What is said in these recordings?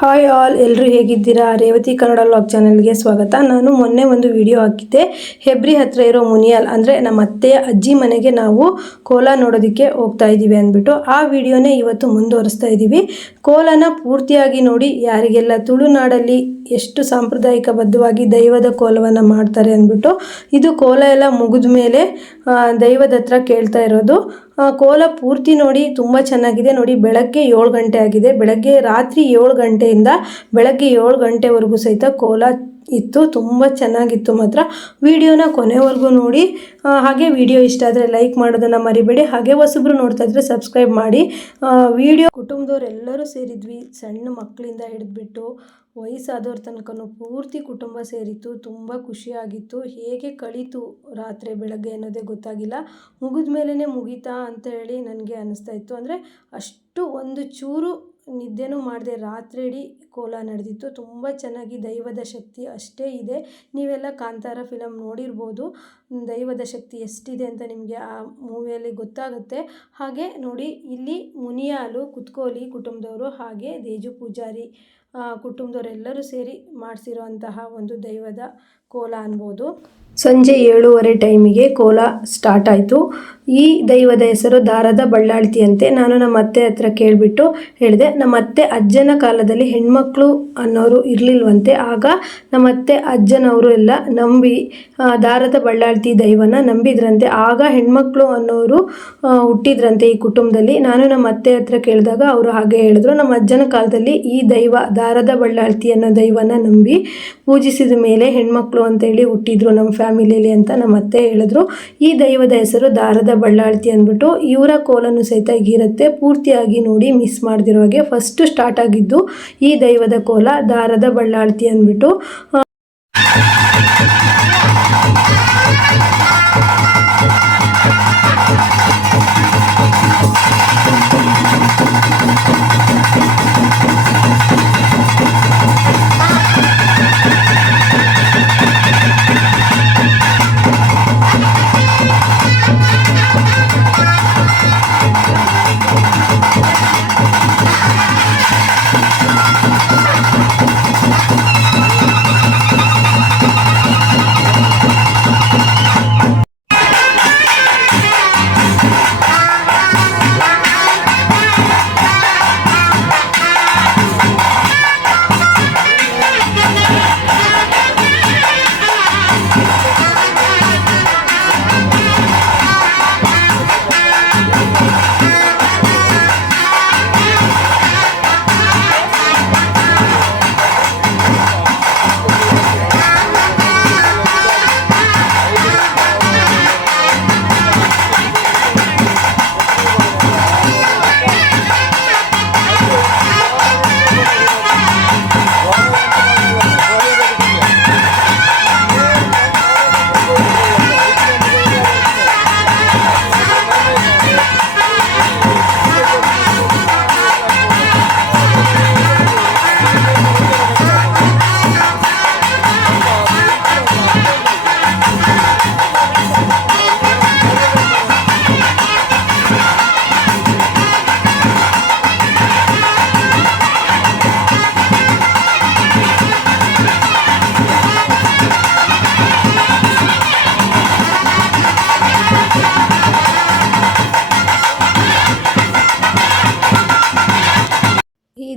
Hi all, ಎಲ್ಲರೂ ಹೇಗಿದ್ದೀರಾ? Revathi Kannada vlog ಚಾನಲ್ಗೆ ಸ್ವಾಗತ. ನಾನು ಮೊನ್ನೆ ಒಂದು ವಿಡಿಯೋ ಹಾಕಿದ್ದೆ. ಹೆಬ್ರಿ ಹತ್ರ ಇರೋ ಮುನಿಯಾಲ್ ಅಂದರೆ ನಮ್ಮ ಅತ್ತೆಯ ಅಜ್ಜಿ ಮನೆಗೆ ನಾವು ಕೋಲ ನೋಡೋದಕ್ಕೆ ಹೋಗ್ತಾ ಇದ್ದೀವಿ ಅಂದ್ಬಿಟ್ಟು ಆ ವಿಡಿಯೋನೇ ಇವತ್ತು ಮುಂದುವರಿಸ್ತಾ ಇದ್ದೀವಿ. ಕೋಲನ ಪೂರ್ತಿಯಾಗಿ ನೋಡಿ, ಯಾರಿಗೆಲ್ಲ ತುಳುನಾಡಲ್ಲಿ ಎಷ್ಟು ಸಾಂಪ್ರದಾಯಿಕಬದ್ಧವಾಗಿ ದೈವದ ಕೋಲವನ್ನು ಮಾಡ್ತಾರೆ ಅಂದ್ಬಿಟ್ಟು. ಇದು ಕೋಲ ಎಲ್ಲ ಮುಗಿದ ಮೇಲೆ ದೈವದ ಹತ್ರ ಕೇಳ್ತಾ ಇರೋದು. ಕೋಲ ಪೂರ್ತಿ ನೋಡಿ, ತುಂಬ ಚೆನ್ನಾಗಿದೆ ನೋಡಿ. ಬೆಳಗ್ಗೆ 7 ಗಂಟೆ ಆಗಿದೆ. ರಾತ್ರಿ 7 ಗಂಟೆಯಿಂದ ಬೆಳಗ್ಗೆ 7 ಗಂಟೆವರೆಗೂ ಸಹಿತ ಕೋಲ ಇತ್ತು. ತುಂಬ ಚೆನ್ನಾಗಿತ್ತು ಮಾತ್ರ. ವಿಡಿಯೋನ ಕೊನೆವರೆಗೂ ನೋಡಿ. ಹಾಗೆ ವಿಡಿಯೋ ಇಷ್ಟ ಆದರೆ ಲೈಕ್ ಮಾಡೋದನ್ನು ಮರಿಬೇಡಿ. ಹಾಗೆ ಹೊಸಬ್ರು ನೋಡ್ತಾ ಇದ್ರೆ ಸಬ್ಸ್ಕ್ರೈಬ್ ಮಾಡಿ. ವಿಡಿಯೋ ಕುಟುಂಬದವರೆಲ್ಲರೂ ಸೇರಿದ್ವಿ. ಸಣ್ಣ ಮಕ್ಕಳಿಂದ ಹಿಡಿದ್ಬಿಟ್ಟು ವಯಸ್ಸಾದವ್ರ ತನಕನೂ ಪೂರ್ತಿ ಕುಟುಂಬ ಸೇರಿತ್ತು. ತುಂಬ ಖುಷಿಯಾಗಿತ್ತು. ಹೇಗೆ ಕಳೀತು ರಾತ್ರಿ ಬೆಳಗ್ಗೆ ಅನ್ನೋದೇ ಗೊತ್ತಾಗಿಲ್ಲ. ಮುಗಿದ ಮೇಲೇ ಮುಗೀತಾ ಅಂತ ಹೇಳಿ ನನಗೆ ಅನ್ನಿಸ್ತಾ ಇತ್ತು. ಅಂದರೆ ಅಷ್ಟು ಒಂದು ಚೂರು ನಿದ್ದೆನೂ ಮಾಡಿದೆ. ರಾತ್ರಿ ಇಡೀ ಕೋಲ ನಡೆದಿತ್ತು. ತುಂಬ ಚೆನ್ನಾಗಿ ದೈವದ ಶಕ್ತಿ ಅಷ್ಟೇ ಇದೆ. ನೀವೆಲ್ಲ ಕಾಂತಾರ ಫಿಲಮ್ ನೋಡಿರ್ಬೋದು. ದೈವದ ಶಕ್ತಿ ಎಷ್ಟಿದೆ ಅಂತ ನಿಮಗೆ ಆ ಮೂವಿಯಲ್ಲಿ ಗೊತ್ತಾಗುತ್ತೆ. ಹಾಗೆ ನೋಡಿ, ಇಲ್ಲಿ ಮುನಿಯಾಲು ಕುತ್ಕೋಲಿ ಕುಟುಂಬದವರು, ಹಾಗೆ ದೇಜು ಪೂಜಾರಿ ಕುಟುಂಬದವರೆಲ್ಲರೂ ಸೇರಿ ಮಾಡಿಸಿರುವಂತಹ ಒಂದು ದೈವದ ಕೋಲ ಅನ್ಬೋದು. ಸಂಜೆ 7:30 ಟೈಮಿಗೆ ಕೋಲ ಸ್ಟಾರ್ಟ್ ಆಯಿತು. ಈ ದೈವದ ಹೆಸರು ದಾರದ ಬಳ್ಳಾಳ್ತಿ ಅಂತೆ. ನಾನು ನಮ್ಮ ಅತ್ತೆ ಹತ್ರ ಕೇಳಿಬಿಟ್ಟು ಹೇಳಿದೆ. ನಮ್ಮ ಅತ್ತೆ ಅಜ್ಜನ ಕಾಲದಲ್ಲಿ ಹೆಣ್ಮಕ್ಳು ಅನ್ನೋರು ಇರಲಿಲ್ವಂತೆ. ಆಗ ನಮ್ಮ ಅತ್ತೆ ಅಜ್ಜನವರು ಎಲ್ಲ ನಂಬಿ ದಾರದ ಬಳ್ಳಾಳ್ತಿ ದೈವನ ನಂಬಿದ್ರಂತೆ. ಆಗ ಹೆಣ್ಮಕ್ಳು ಅನ್ನೋರು ಹುಟ್ಟಿದ್ರಂತೆ ಈ ಕುಟುಂಬದಲ್ಲಿ. ನಾನು ನಮ್ಮ ಅತ್ತೆ ಹತ್ರ ಕೇಳಿದಾಗ ಅವರು ಹಾಗೆ ಹೇಳಿದ್ರು. ನಮ್ಮ ಅಜ್ಜನ ಕಾಲದಲ್ಲಿ ಈ ದೈವ ದಾರದ ಬಳ್ಳಾಳ್ತಿ ಅನ್ನೋ ದೈವನ ನಂಬಿ ಪೂಜಿಸಿದ ಮೇಲೆ ಹೆಣ್ಮಕ್ಳು ಅಂತೇಳಿ ಹುಟ್ಟಿದ್ರು ನಮ್ಮ ಫ್ಯಾಮಿಲಿಯಲ್ಲಿ ಅಂತ ನಮ್ಮ ಅತ್ತೆ ಹೇಳಿದ್ರು. ಈ ದೈವದ ಹೆಸರು ದಾರದ ಬಳ್ಳಾಳ್ತಿ ಅಂದ್ಬಿಟ್ಟು. ಇವರ ಕೋಲನ್ನು ಸಹಿತ ಹೀಗಿರುತ್ತೆ. ಪೂರ್ತಿಯಾಗಿ ನೋಡಿ, ಮಿಸ್ ಮಾಡ್ದಿರೋ ಹಾಗೆ. ಫಸ್ಟ್ ಸ್ಟಾರ್ಟ್ ಆಗಿದ್ದು ಈ ದೈವದ ಕೋಲ ದಾರದ ಬಳ್ಳಾಳ್ತಿ ಅಂದ್ಬಿಟ್ಟು.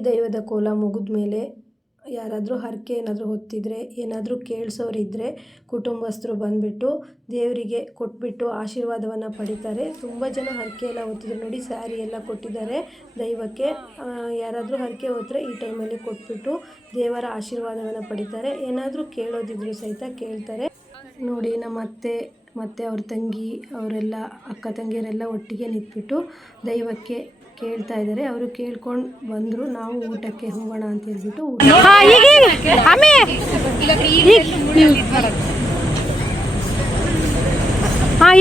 ದೈವದ ಕೋಲ ಮುಗಿದ ಮೇಲೆ ಯಾರಾದರೂ ಹರಕೆ ಏನಾದರೂ ಹೊತ್ತಿದ್ರೆ, ಏನಾದರೂ ಕೇಳಿಸೋರಿದ್ದರೆ ಕುಟುಂಬಸ್ಥರು ಬಂದುಬಿಟ್ಟು ದೇವರಿಗೆ ಕೊಟ್ಬಿಟ್ಟು ಆಶೀರ್ವಾದವನ್ನು ಪಡಿತಾರೆ. ತುಂಬ ಜನ ಹರಕೆ ಎಲ್ಲ ಹೊತ್ತಿದ್ರು ನೋಡಿ. ಸ್ಯಾರಿ ಎಲ್ಲ ಕೊಟ್ಟಿದ್ದಾರೆ ದೈವಕ್ಕೆ. ಯಾರಾದರೂ ಹರಕೆ ಹೊತ್ತರೆ ಈ ಟೈಮಲ್ಲಿ ಕೊಟ್ಬಿಟ್ಟು ದೇವರ ಆಶೀರ್ವಾದವನ್ನು ಪಡಿತಾರೆ. ಏನಾದರೂ ಕೇಳೋದಿದ್ರು ಸಹಿತ ಕೇಳ್ತಾರೆ ನೋಡಿ. ನಮ್ಮ ಅತ್ತೆ ಮತ್ತು ಅವ್ರ ತಂಗಿ ಅವರೆಲ್ಲ ಅಕ್ಕ ತಂಗಿಯರೆಲ್ಲ ಒಟ್ಟಿಗೆ ನಿಂತ್ಬಿಟ್ಟು ದೈವಕ್ಕೆ ಕೇಳ್ತಾ ಇದ್ದಾರೆ. ಅವರು ಕೇಳ್ಕೊಂಡು ಬಂದರು. ನಾವು ಊಟಕ್ಕೆ ಹೋಗೋಣ ಅಂತ ಹೇಳ್ಬಿಟ್ಟು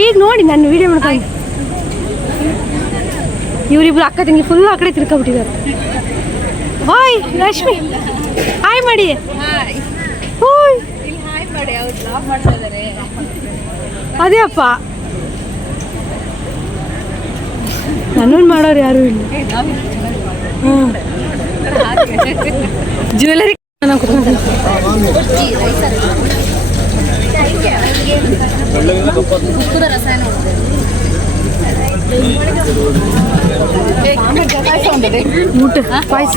ಈಗ ನೋಡಿ ನಾನು ವಿಡಿಯೋ ಮಾಡ್ಕೊಂಡು ಇವರಿಬ್ರು ಅಕ್ಕ ತಂಗಿ ಫುಲ್ ಆ ಕಡೆ ತಿರ್ಕೊಬಿಟ್ಟಿದ್ದಾರೆ. ಹಾಯ್ ರಶ್ಮಿ, ಹಾಯ್ ಮಾಡಿ. ಅದೇ ಅಪ್ಪ, ನನ್ನನ್ನು ಮಾಡೋರು ಯಾರೂ ಇಲ್ಲ. ಜ್ಯುವೆಲರಿ ಊಟ ಪಾಯಸ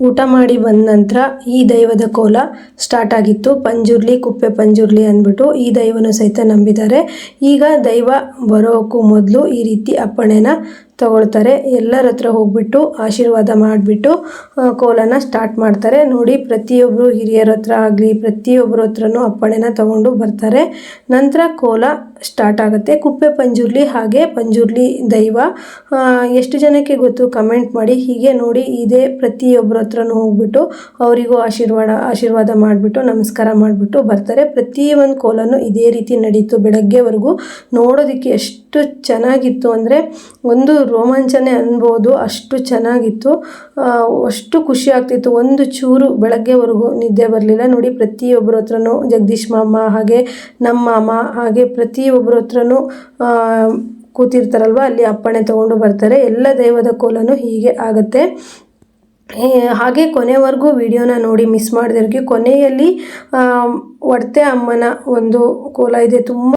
ಊಟ ಮಾಡಿ ಬಂದ ನಂತರ ಈ ದೈವದ ಕೋಲ ಸ್ಟಾರ್ಟ್ ಆಗಿತ್ತು. ಪಂಜುರ್ಲಿ ಕುಪ್ಪೆ ಪಂಜುರ್ಲಿ ಅಂದ್ಬಿಟ್ಟು ಈ ದೈವನು ಸಹಿತ ನಂಬಿದ್ದಾರೆ. ಈಗ ದೈವ ಬರೋಕ್ಕೂ ಮೊದಲು ಈ ರೀತಿ ಅಪ್ಪಣೆನ ತಗೊಳ್ತಾರೆ. ಎಲ್ಲರ ಹತ್ರ ಹೋಗ್ಬಿಟ್ಟು ಆಶೀರ್ವಾದ ಮಾಡಿಬಿಟ್ಟು ಕೋಲನ ಸ್ಟಾರ್ಟ್ ಮಾಡ್ತಾರೆ. ನೋಡಿ, ಪ್ರತಿಯೊಬ್ಬರು ಹಿರಿಯರ ಹತ್ರ ಆಗಲಿ ಪ್ರತಿಯೊಬ್ಬರ ಹತ್ರನೂ ಅಪ್ಪಣೆನ ತಗೊಂಡು ಬರ್ತಾರೆ. ನಂತರ ಕೋಲ ಸ್ಟಾರ್ಟ್ ಆಗುತ್ತೆ. ಕುಪ್ಪೆ ಪಂಜುರ್ಲಿ ಹಾಗೆ ಪಂಜುರ್ಲಿ ದೈವ ಎಷ್ಟು ಜನಕ್ಕೆ ಗೊತ್ತು ಕಮೆಂಟ್ ಮಾಡಿ. ಹೀಗೆ ನೋಡಿ, ಇದೇ ಪ್ರತಿಯೊಬ್ಬರ ಹತ್ರನೂ ಹೋಗ್ಬಿಟ್ಟು ಅವರಿಗೂ ಆಶೀರ್ವಾದ ಮಾಡಿಬಿಟ್ಟು ನಮಸ್ಕಾರ ಮಾಡಿಬಿಟ್ಟು ಬರ್ತಾರೆ. ಪ್ರತಿಯೊಂದು ಕೋಲನೂ ಇದೇ ರೀತಿ ನಡೀತು ಬೆಳಗ್ಗೆವರೆಗೂ. ನೋಡೋದಕ್ಕೆ ಎಷ್ಟು ಚೆನ್ನಾಗಿತ್ತು ಅಂದರೆ ಒಂದು ರೋಮಾಂಚನೆ ಅನ್ಬೋದು, ಅಷ್ಟು ಚೆನ್ನಾಗಿತ್ತು, ಅಷ್ಟು ಖುಷಿ ಆಗ್ತಿತ್ತು. ಒಂದು ಚೂರು ಬೆಳಗ್ಗೆವರೆಗೂ ನಿದ್ದೆ ಬರಲಿಲ್ಲ. ನೋಡಿ, ಪ್ರತಿಯೊಬ್ಬರ ಹತ್ರನೂ ಜಗದೀಶ್ ಮಾಮ ಹಾಗೆ ನಮ್ಮ ಮಾಮ ಹಾಗೆ ಪ್ರತಿಯೊಬ್ಬರ ಹತ್ರನೂ ಕೂತಿರ್ತಾರಲ್ವ, ಅಲ್ಲಿ ಅಪ್ಪಣೆ ತಗೊಂಡು ಬರ್ತಾರೆ. ಎಲ್ಲ ದೈವದ ಕೋಲನೂ ಹೀಗೆ ಆಗುತ್ತೆ. ಹಾಗೆ ಕೊನೆವರೆಗೂ ವಿಡಿಯೋನ ನೋಡಿ ಮಿಸ್ ಮಾಡಿದವ್ರಿಗೆ ಕೊನೆಯಲ್ಲಿ ಒಡತೆ ಅಮ್ಮನ ಒಂದು ಕೋಲ ಇದೆ. ತುಂಬ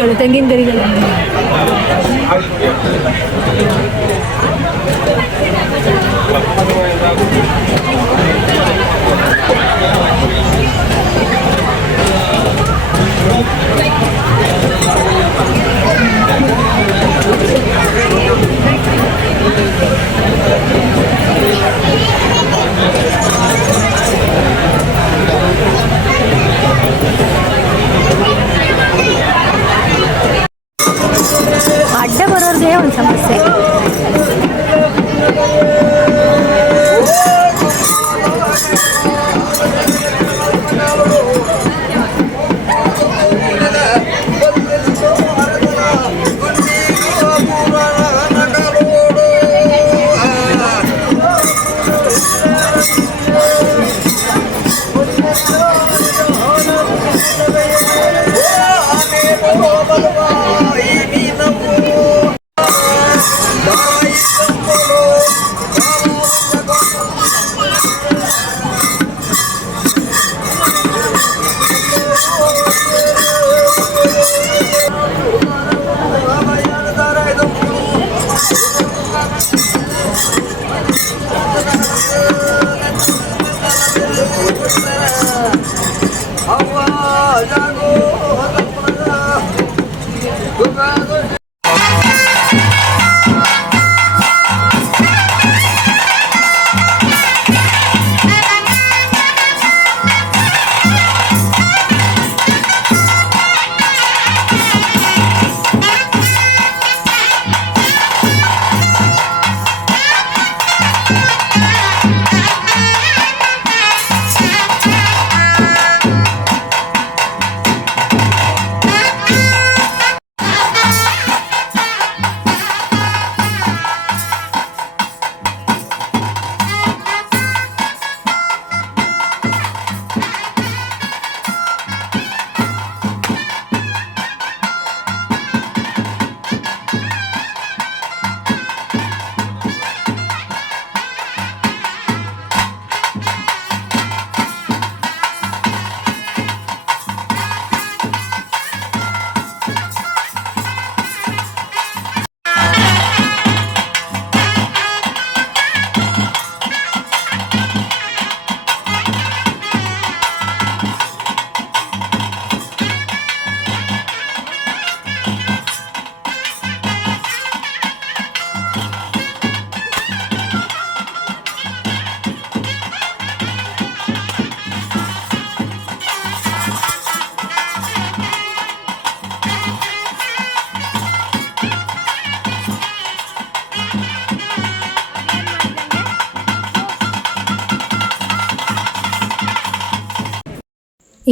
ಗರಿಗಳು, ತೆಂಗಿನ ಗರಿಗಳು. ಅಡ್ಡ ಬರೋರಿಗೆ ಒಂದು ಸಮಸ್ಯೆ.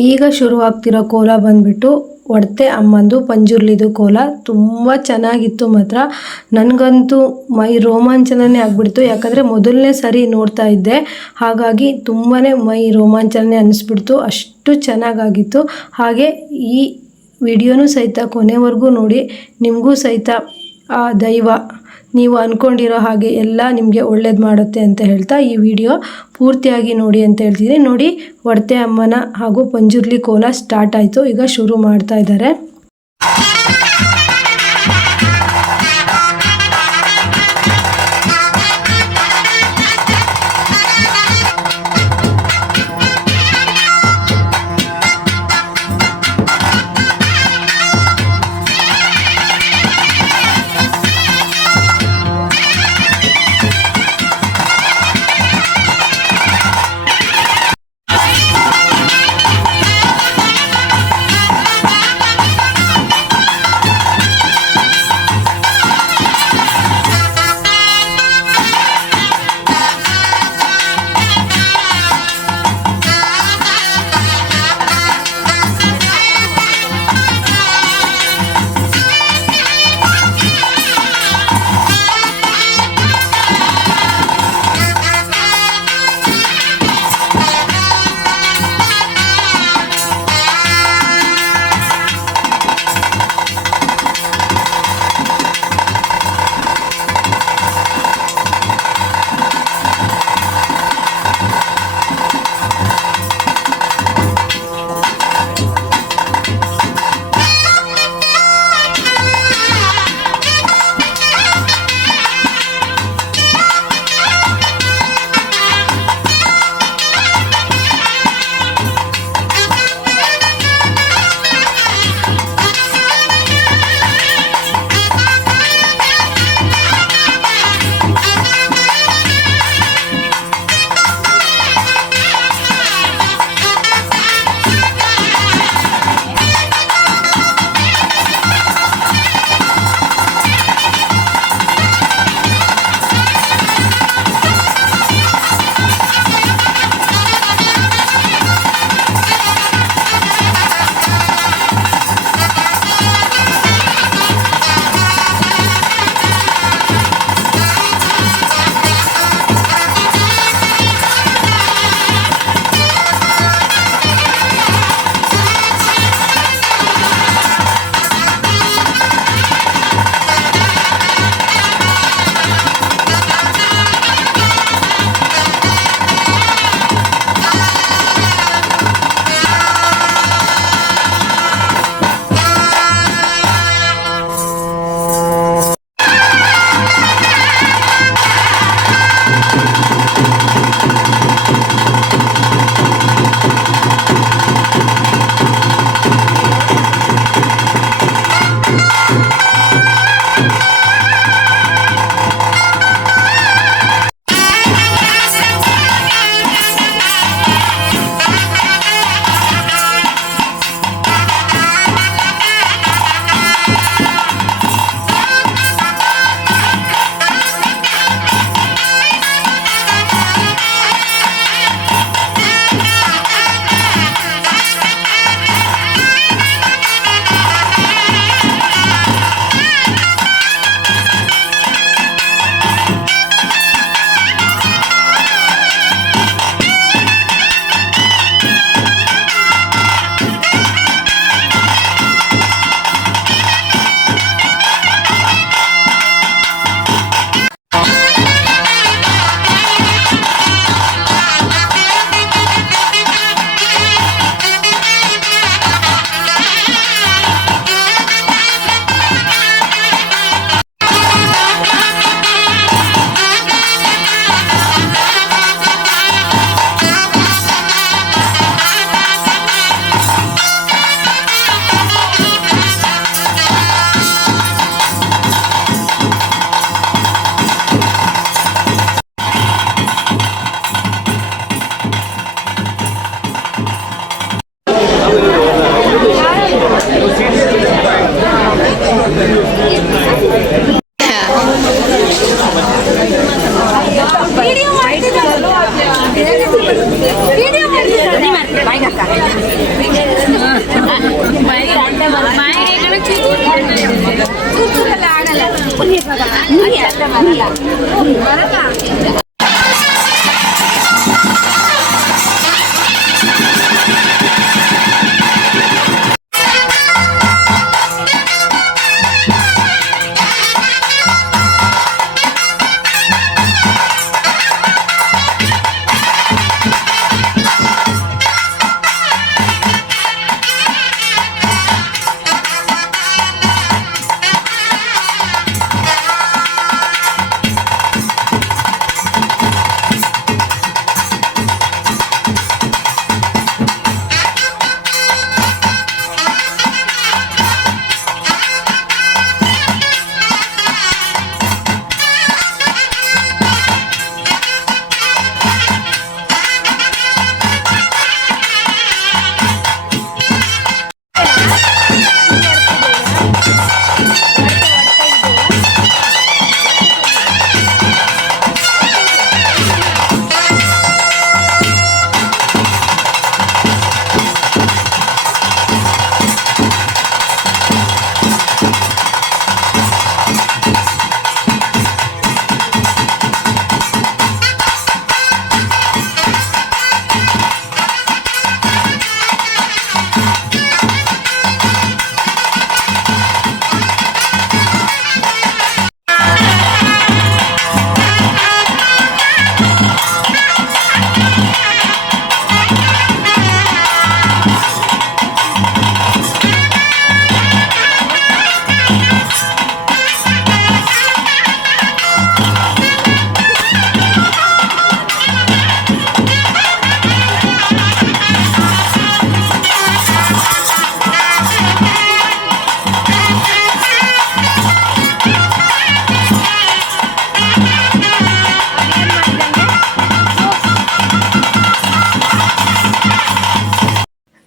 ಈಗ ಶುರುವಾಗ್ತಿರೋ ಕೋಲ ಬಂದ್ಬಿಟ್ಟು ಒಡತೆ ಅಮ್ಮಂದು ಪಂಜುರ್ಲಿದು ಕೋಲ. ತುಂಬ ಚೆನ್ನಾಗಿತ್ತು ಮಾತ್ರ. ನನಗಂತೂ ಮೈ ರೋಮಾಂಚನನೇ ಆಗಿಬಿಡ್ತು, ಯಾಕಂದರೆ ಮೊದಲನೇ ಸರಿ ನೋಡ್ತಾ ಇದ್ದೆ, ಹಾಗಾಗಿ ತುಂಬಾ ಮೈ ರೋಮಾಂಚನನೇ ಅನ್ನಿಸ್ಬಿಡ್ತು, ಅಷ್ಟು ಚೆನ್ನಾಗಾಗಿತ್ತು. ಹಾಗೆ ಈ ವಿಡಿಯೋನೂ ಸಹಿತ ಕೊನೆವರೆಗೂ ನೋಡಿ, ನಿಮಗೂ ಸಹಿತ ಆ ದೈವ ನೀವು ಅಂದ್ಕೊಂಡಿರೋ ಹಾಗೆ ಎಲ್ಲ ನಿಮಗೆ ಒಳ್ಳೇದು ಮಾಡುತ್ತೆ ಅಂತ ಹೇಳ್ತಾ ಈ ವಿಡಿಯೋ ಪೂರ್ತಿಯಾಗಿ ನೋಡಿ ಅಂತ ಹೇಳ್ತಿದ್ದೀನಿ. ನೋಡಿ, ಒಡತೆ ಅಮ್ಮನ ಹಾಗೂ ಪಂಜುರ್ಲಿ ಕೋಲ ಸ್ಟಾರ್ಟ್ ಆಯಿತು. ಈಗ ಶುರು ಮಾಡ್ತಾ ಇದ್ದಾರೆ.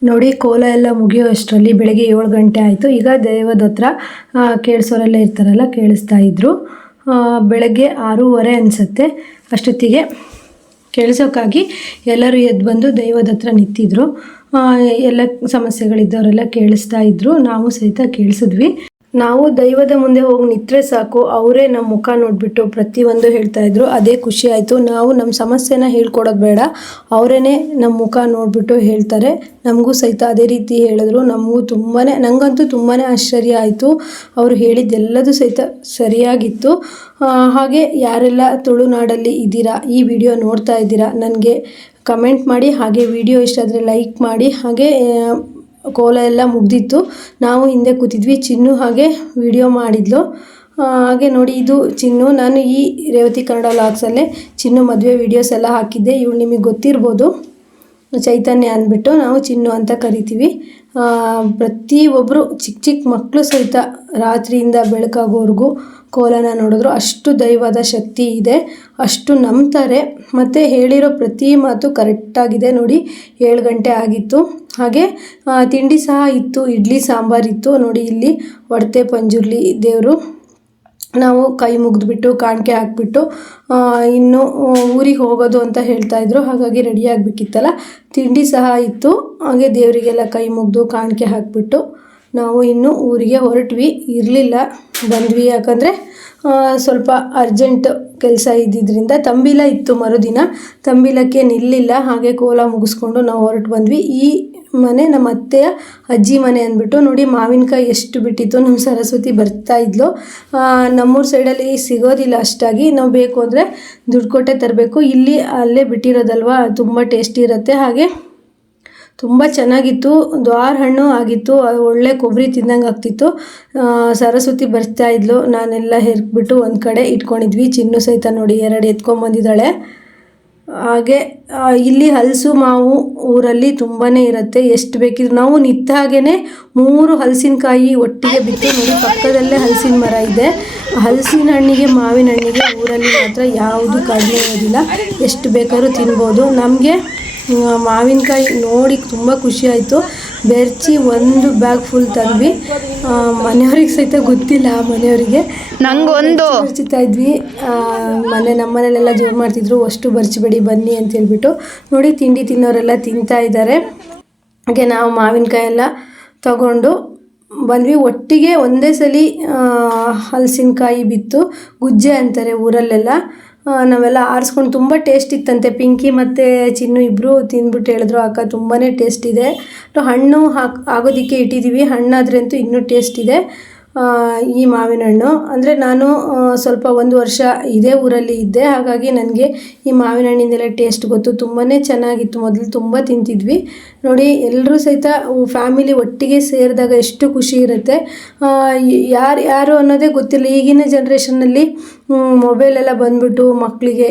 ನೋಡಿ ಕೋಲ ಎಲ್ಲ ಮುಗಿಯುವಷ್ಟರಲ್ಲಿ ಬೆಳಗ್ಗೆ 7 ಗಂಟೆ ಆಯಿತು. ಈಗ ದೈವದ ಹತ್ರ ಕೇಳಿಸೋರೆಲ್ಲ ಇರ್ತಾರಲ್ಲ, ಕೇಳಿಸ್ತಾ ಇದ್ರು. ಬೆಳಗ್ಗೆ 6:30 ಅನಿಸುತ್ತೆ. ಅಷ್ಟೊತ್ತಿಗೆ ಕೇಳಿಸೋಕ್ಕಾಗಿ ಎಲ್ಲರೂ ಎದ್ದು ಬಂದು ದೈವದ ಹತ್ರ ನಿಂತಿದ್ರು. ಎಲ್ಲ ಸಮಸ್ಯೆಗಳಿದ್ದವರೆಲ್ಲ ಕೇಳಿಸ್ತಾ ಇದ್ರು. ನಾವು ಸಹಿತ ಕೇಳಿಸಿದ್ವಿ. ನಾವು ದೈವದ ಮುಂದೆ ಹೋಗಿ ನಿಂತರೆ ಸಾಕು, ಅವರೇ ನಮ್ಮ ಮುಖ ನೋಡಿಬಿಟ್ಟು ಪ್ರತಿಯೊಂದು ಹೇಳ್ತಾ ಇದ್ರು. ಅದೇ ಖುಷಿ ಆಯಿತು. ನಾವು ನಮ್ಮ ಸಮಸ್ಯೆನ ಹೇಳ್ಕೊಡೋದು ಬೇಡ, ಅವರೇ ನಮ್ಮ ಮುಖ ನೋಡಿಬಿಟ್ಟು ಹೇಳ್ತಾರೆ. ನಮಗೂ ಸಹಿತ ಅದೇ ರೀತಿ ಹೇಳಿದ್ರು. ನನಗಂತೂ ತುಂಬಾ ಆಶ್ಚರ್ಯ ಆಯಿತು. ಅವರು ಹೇಳಿದ್ದೆಲ್ಲದೂ ಸಹಿತ ಸರಿಯಾಗಿತ್ತು. ಹಾಗೆ ಯಾರೆಲ್ಲ ತುಳುನಾಡಲ್ಲಿ ಇದ್ದೀರಾ, ಈ ವಿಡಿಯೋ ನೋಡ್ತಾ ಇದ್ದೀರಾ, ನನಗೆ ಕಮೆಂಟ್ ಮಾಡಿ. ಹಾಗೆ ವಿಡಿಯೋ ಇಷ್ಟ ಆದರೆ ಲೈಕ್ ಮಾಡಿ. ಹಾಗೆ ಕೋಲ ಎಲ್ಲ ಮುಗ್ದಿತ್ತು. ನಾವು ಹಿಂದೆ ಕೂತಿದ್ವಿ. ಚಿನ್ನು ಹಾಗೆ ವಿಡಿಯೋ ಮಾಡಿದ್ಲು. ಹಾಗೆ ನೋಡಿ, ಇದು ಚಿನ್ನು. ನಾನು ಈ ರೇವತಿ ಕನ್ನಡ ವ್ಲಾಗ್ಸಲ್ಲೇ ಚಿನ್ನು ಮದುವೆ ವೀಡಿಯೋಸ್ ಎಲ್ಲ ಹಾಕಿದ್ದೆ. ಇವಳು ನಿಮಗೆ ಗೊತ್ತಿರ್ಬೋದು, ಚೈತನ್ಯ ಅಂದ್ಬಿಟ್ಟು ನಾವು ಚಿನ್ನು ಅಂತ ಕರಿತೀವಿ. ಪ್ರತಿಯೊಬ್ಬರು ಚಿಕ್ಕ ಮಕ್ಕಳು ಸಹಿತ ರಾತ್ರಿಯಿಂದ ಬೆಳಕಾಗೋವರೆಗೂ ಕೋಲನ ನೋಡಿದ್ರು. ಅಷ್ಟು ದೈವದ ಶಕ್ತಿ ಇದೆ, ಅಷ್ಟು ನಂಬ್ತಾರೆ. ಮತ್ತು ಹೇಳಿರೋ ಪ್ರತಿ ಮಾತು ಕರೆಕ್ಟಾಗಿದೆ. ನೋಡಿ, 7 ಗಂಟೆ ಆಗಿತ್ತು. ಹಾಗೆ ತಿಂಡಿ ಸಹ ಇತ್ತು, ಇಡ್ಲಿ ಸಾಂಬಾರಿತ್ತು. ನೋಡಿ, ಇಲ್ಲಿ ಒಡತೆ ಪಂಜುರ್ಲಿ ದೇವರು. ನಾವು ಕೈ ಮುಗಿದ್ಬಿಟ್ಟು ಕಾಣಿಕೆ ಹಾಕ್ಬಿಟ್ಟು ಇನ್ನು ಊರಿಗೆ ಹೋಗೋದು ಅಂತ ಹೇಳ್ತಾಯಿದ್ರು. ಹಾಗಾಗಿ ರೆಡಿ ಆಗಬೇಕಿತ್ತಲ್ಲ, ತಿಂಡಿ ಸಹ ಇತ್ತು. ಹಾಗೆ ದೇವರಿಗೆಲ್ಲ ಕೈ ಮುಗಿದು ಕಾಣಿಕೆ ಹಾಕ್ಬಿಟ್ಟು ನಾವು ಇನ್ನು ಊರಿಗೆ ಹೊರಟ್ವಿ. ಇರಲಿಲ್ಲ, ಬಂದ್ವಿ. ಯಾಕಂದರೆ ಸ್ವಲ್ಪ ಅರ್ಜೆಂಟ್ ಕೆಲಸ ಇದ್ದಿದ್ದರಿಂದ ತಂಬಿಲ ಇತ್ತು ಮರುದಿನ. ತಂಬಿಲಕ್ಕೆ ನಿಲ್ಲಿಲ್ಲ. ಹಾಗೆ ಕೋಲ ಮುಗಿಸ್ಕೊಂಡು ನಾವು ಹೊರಟು ಬಂದ್ವಿ. ಈ ಮನೆ ನಮ್ಮ ಅತ್ತೆಯ ಅಜ್ಜಿ ಮನೆ ಅಂದ್ಬಿಟ್ಟು. ನೋಡಿ, ಮಾವಿನಕಾಯಿ ಎಷ್ಟು ಬಿಟ್ಟಿತ್ತು. ನಮ್ಮ ಸರಸ್ವತಿ ಬರ್ತಾ ಇದ್ಲು. ನಮ್ಮೂರ ಸೈಡಲ್ಲಿ ಸಿಗೋದಿಲ್ಲ ಅಷ್ಟಾಗಿ. ನಾವು ಬೇಕು ಅಂದರೆ ದುಡ್ಡು ಕೊಟ್ಟೆ ತರಬೇಕು. ಇಲ್ಲಿ ಅಲ್ಲೇ ಬಿಟ್ಟಿರೋದಲ್ವ, ತುಂಬ ಟೇಸ್ಟಿ ಇರುತ್ತೆ. ಹಾಗೆ ತುಂಬ ಚೆನ್ನಾಗಿತ್ತು. ದ್ವಾರ ಹಣ್ಣು ಆಗಿತ್ತು. ಒಳ್ಳೆ ಕೊಬ್ಬರಿ ತಿಂದಂಗೆ ಆಗ್ತಿತ್ತು. ಸರಸ್ವತಿ ಬರ್ತಾ ಇದ್ಲು. ನಾನೆಲ್ಲ ಹೆರ್ಬಿಟ್ಟು ಒಂದು ಕಡೆ ಇಟ್ಕೊಂಡಿದ್ವಿ. ಚಿನ್ನು ಸಹಿತ ನೋಡಿ 2 ಎತ್ಕೊಂಬಂದಿದ್ದಾಳೆ. ಹಾಗೆ ಇಲ್ಲಿ ಹಲಸು ಮಾವು ಊರಲ್ಲಿ ತುಂಬಾ ಇರುತ್ತೆ. ಎಷ್ಟು ಬೇಕಿದ್ರು ನಾವು ನಿಂತ ಹಾಗೇ 3 ಹಲಸಿನಕಾಯಿ ಒಟ್ಟಿಗೆ ಬಿತ್ತು. ನೋಡಿ, ಪಕ್ಕದಲ್ಲೇ ಹಲಸಿನ ಮರ ಇದೆ. ಹಲಸಿನ ಹಣ್ಣಿಗೆ ಮಾವಿನ ಹಣ್ಣಿಗೆ ಊರಲ್ಲಿ ಮಾತ್ರ ಯಾವುದು ಕಡಿಮೆ ಇರೋದಿಲ್ಲ. ಎಷ್ಟು ಬೇಕಾದ್ರೂ ತಿನ್ಬೋದು. ನಮಗೆ ಮಾವಿನಕಾಯಿ ನೋಡಿ ತುಂಬ ಖುಷಿ ಆಯಿತು. ಬೆರ್ಚಿ 1 ಬ್ಯಾಗ್ ಫುಲ್ ತಂದ್ವಿ. ಮನೆಯವ್ರಿಗೆ ಸಹಿತ ಗೊತ್ತಿಲ್ಲ. ಮನೆಯವರಿಗೆ ನಂಗೊಂದು ಬರ್ಚಿತಾ ಇದ್ವಿ. ನಮ್ಮನೇಲೆಲ್ಲ ಜೋರು ಮಾಡ್ತಿದ್ರು, ಅಷ್ಟು ಬರ್ಚಿಬೇಡಿ ಬನ್ನಿ ಅಂತ ಹೇಳ್ಬಿಟ್ಟು. ನೋಡಿ, ತಿಂಡಿ ತಿನ್ನೋರೆಲ್ಲ ತಿಂತಾ ಇದ್ದಾರೆ. ಹಾಗೆ ನಾವು ಮಾವಿನಕಾಯಿ ಎಲ್ಲ ತಗೊಂಡು ಬಂದ್ವಿ. ಒಟ್ಟಿಗೆ ಒಂದೇ ಸಲ ಹಲಸಿನಕಾಯಿ ಬಿತ್ತು, ಗುಜ್ಜೆ ಅಂತಾರೆ ಊರಲ್ಲೆಲ್ಲ. ನಾವೆಲ್ಲ ಆರಿಸ್ಕೊಂಡು ತುಂಬ ಟೇಸ್ಟ್ ಇತ್ತಂತೆ. ಪಿಂಕಿ ಮತ್ತು ಚಿನ್ನು ಇಬ್ಬರು ತಿಂದ್ಬಿಟ್ಟು ಹೇಳಿದ್ರು, ಅಕ್ಕ ತುಂಬಾ ಟೇಸ್ಟ್ ಇದೆ. ಹಣ್ಣು ಆಗೋದಕ್ಕೆ ಇಟ್ಟಿದ್ದೀವಿ, ಹಣ್ಣಾದ್ರೆ ಅಂತೂ ಇನ್ನೂ ಟೇಸ್ಟ್ ಇದೆ ಈ ಮಾವಿನ ಹಣ್ಣು. ಅಂದರೆ ನಾನು ಸ್ವಲ್ಪ 1 ವರ್ಷ ಇದೇ ಊರಲ್ಲಿ ಇದ್ದೆ, ಹಾಗಾಗಿ ನನಗೆ ಈ ಮಾವಿನ ಹಣ್ಣಿಂದೆಲ್ಲ ಟೇಸ್ಟ್ ಗೊತ್ತು. ತುಂಬಾ ಚೆನ್ನಾಗಿತ್ತು. ಮೊದಲು ತುಂಬ ತಿಂತಿದ್ವಿ. ನೋಡಿ, ಎಲ್ಲರೂ ಸಹಿತ ಫ್ಯಾಮಿಲಿ ಒಟ್ಟಿಗೆ ಸೇರಿದಾಗ ಎಷ್ಟು ಖುಷಿ ಇರುತ್ತೆ. ಯಾರು ಅನ್ನೋದೇ ಗೊತ್ತಿಲ್ಲ. ಈಗಿನ ಜನ್ರೇಷನ್ನಲ್ಲಿ ಮೊಬೈಲೆಲ್ಲ ಬಂದ್ಬಿಟ್ಟು ಮಕ್ಕಳಿಗೆ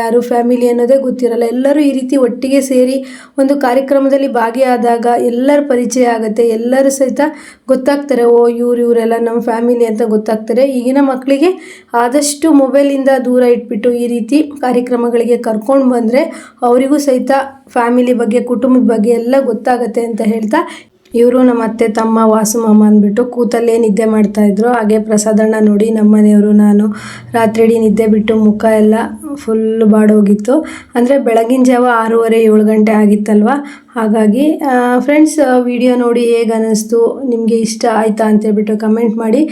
ಯಾರು ಫ್ಯಾಮಿಲಿ ಅನ್ನೋದೇ ಗೊತ್ತಿರಲ್ಲ. ಎಲ್ಲರೂ ಈ ರೀತಿ ಒಟ್ಟಿಗೆ ಸೇರಿ ಒಂದು ಕಾರ್ಯಕ್ರಮದಲ್ಲಿ ಭಾಗಿಯಾದಾಗ ಎಲ್ಲರ ಪರಿಚಯ ಆಗುತ್ತೆ. ಎಲ್ಲರೂ ಸಹಿತ ಗೊತ್ತಾಗ್ತಾರೆ, ಓ ಇವರೆಲ್ಲ ನಮ್ಮ ಫ್ಯಾಮಿಲಿ ಅಂತ ಗೊತ್ತಾಗ್ತಾರೆ. ಈಗಿನ ಮಕ್ಕಳಿಗೆ ಆದಷ್ಟು ಮೊಬೈಲಿಂದ ದೂರ ಇಟ್ಬಿಟ್ಟು ಈ ರೀತಿ ಕಾರ್ಯಕ್ರಮಗಳಿಗೆ ಕರ್ಕೊಂಡು ಬಂದರೆ ಅವರಿಗೂ ಸಹಿತ ಫ್ಯಾಮಿಲಿ ಬಗ್ಗೆ, ಕುಟುಂಬದ ಬಗ್ಗೆ ಎಲ್ಲ ಗೊತ್ತಾಗತ್ತೆ ಅಂತ ಹೇಳ್ತಾ, ಇವರು ನಮ್ಮ ಅತ್ತೆ ತಮ್ಮ ವಾಸು ಮಾಮ ಅಂದ್ಬಿಟ್ಟು ಕೂತಲ್ಲೇ ನಿದ್ದೆ ಮಾಡ್ತಾಯಿದ್ರು. ಹಾಗೆ ಪ್ರಸಾದಣ್ಣ ನೋಡಿ, ನಮ್ಮ ಮನೆಯವರು ನಾನು ರಾತ್ರಿ ನಿದ್ದೆ ಬಿಟ್ಟು ಮುಖ ಎಲ್ಲ ಫುಲ್ ಬಾಡೋಗಿತ್ತು. ಅಂದರೆ ಬೆಳಗಿನ ಜಾವ 6:30-7 ಗಂಟೆ ಆಗಿತ್ತಲ್ವ. ಹಾಗಾಗಿ ಫ್ರೆಂಡ್ಸ್, ವಿಡಿಯೋ ನೋಡಿ ಹೇಗೆ ಅನ್ನಿಸ್ತು, ನಿಮಗೆ ಇಷ್ಟ ಆಯಿತಾ ಅಂತೇಳ್ಬಿಟ್ಟು ಕಮೆಂಟ್ ಮಾಡಿ.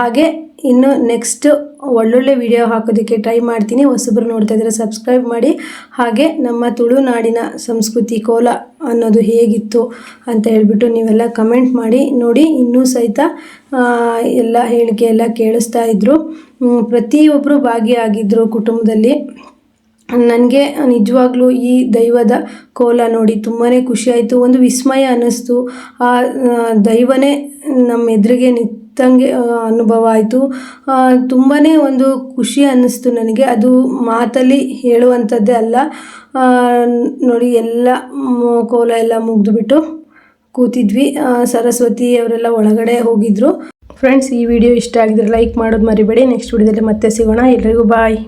ಹಾಗೆ ಇನ್ನು ನೆಕ್ಸ್ಟ್ ಒಳ್ಳೊಳ್ಳೆ ವಿಡಿಯೋ ಹಾಕೋದಕ್ಕೆ ಟ್ರೈ ಮಾಡ್ತೀನಿ. ಹೊಸಬ್ರು ನೋಡ್ತಾ ಇದ್ದರೆ ಸಬ್ಸ್ಕ್ರೈಬ್ ಮಾಡಿ. ಹಾಗೆ ನಮ್ಮ ತುಳುನಾಡಿನ ಸಂಸ್ಕೃತಿ ಕೋಲ ಅನ್ನೋದು ಹೇಗಿತ್ತು ಅಂತ ಹೇಳ್ಬಿಟ್ಟು ನೀವೆಲ್ಲ ಕಮೆಂಟ್ ಮಾಡಿ. ನೋಡಿ, ಇನ್ನೂ ಸಹಿತ ಎಲ್ಲ ಹೇಳಿಕೆ ಎಲ್ಲ ಕೇಳಿಸ್ತಾ ಇದ್ದರು. ಪ್ರತಿಯೊಬ್ಬರು ಭಾಗಿಯಾಗಿದ್ದರು ಕುಟುಂಬದಲ್ಲಿ. ನನಗೆ ನಿಜವಾಗ್ಲೂ ಈ ದೈವದ ಕೋಲ ನೋಡಿ ತುಂಬಾ ಖುಷಿಯಾಯಿತು. ಒಂದು ವಿಸ್ಮಯ ಅನ್ನಿಸ್ತು. ಆ ದೈವನೇ ನಮ್ಮ ಎದುರಿಗೆ ನಿಂತಂಗೆ ಅನುಭವ ಆಯಿತು. ತುಂಬಾ ಒಂದು ಖುಷಿ ಅನ್ನಿಸ್ತು ನನಗೆ. ಅದು ಮಾತಲ್ಲಿ ಹೇಳುವಂಥದ್ದೇ ಅಲ್ಲ. ನೋಡಿ, ಎಲ್ಲ ಕೋಲ ಎಲ್ಲ ಮುಗಿದ್ಬಿಟ್ಟು ಕೂತಿದ್ವಿ. ಸರಸ್ವತಿ ಅವರೆಲ್ಲ ಒಳಗಡೆ ಹೋಗಿದ್ರು. ಫ್ರೆಂಡ್ಸ್, ಈ ವಿಡಿಯೋ ಇಷ್ಟ ಆಗಿದ್ರೆ ಲೈಕ್ ಮಾಡೋದು ಮರಿಬೇಡಿ. ನೆಕ್ಸ್ಟ್ ವಿಡಿಯೋದಲ್ಲಿ ಮತ್ತೆ ಸಿಗೋಣ. ಎಲ್ರಿಗೂ ಬಾಯ್.